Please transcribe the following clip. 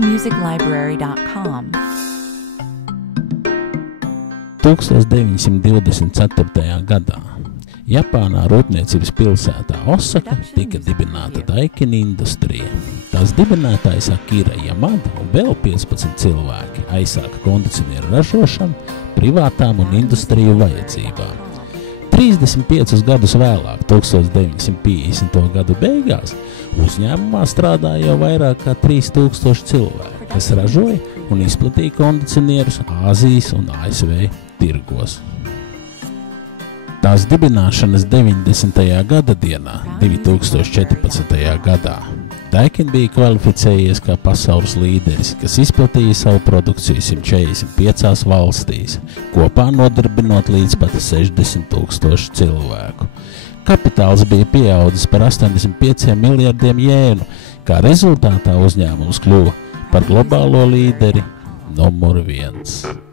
backgroundmusiclibrary.com. 1924. gadā Japānā rūpniecības pilsētā Osaka tika dibināta Daikin industrija. Tās dibinātājs Akira Yamada un vēl 15 cilvēki aizsāka kondicionieru ražošanu privātām un industriju vajadzībām. 35 gadus vēlāk, 1950. gadu beigās, uzņēmumā strādāja jau vairāk kā 3000 cilvēki, kas ražoja un izplatīja kondicionierus Āzijas un ASV tirgos. Tās dibināšanas 90. gada dienā, 2014. gadā, Daikin bija kvalificējies kā pasaules līderis, kas izplatīja savu produkciju 145 valstīs, kopā nodarbinot līdz pat 60 000 cilvēku. Kapitāls bija pieaudzis par 85 miljardiem jēnu, kā rezultātā uzņēmums kļuva par globālo līderi numur 1.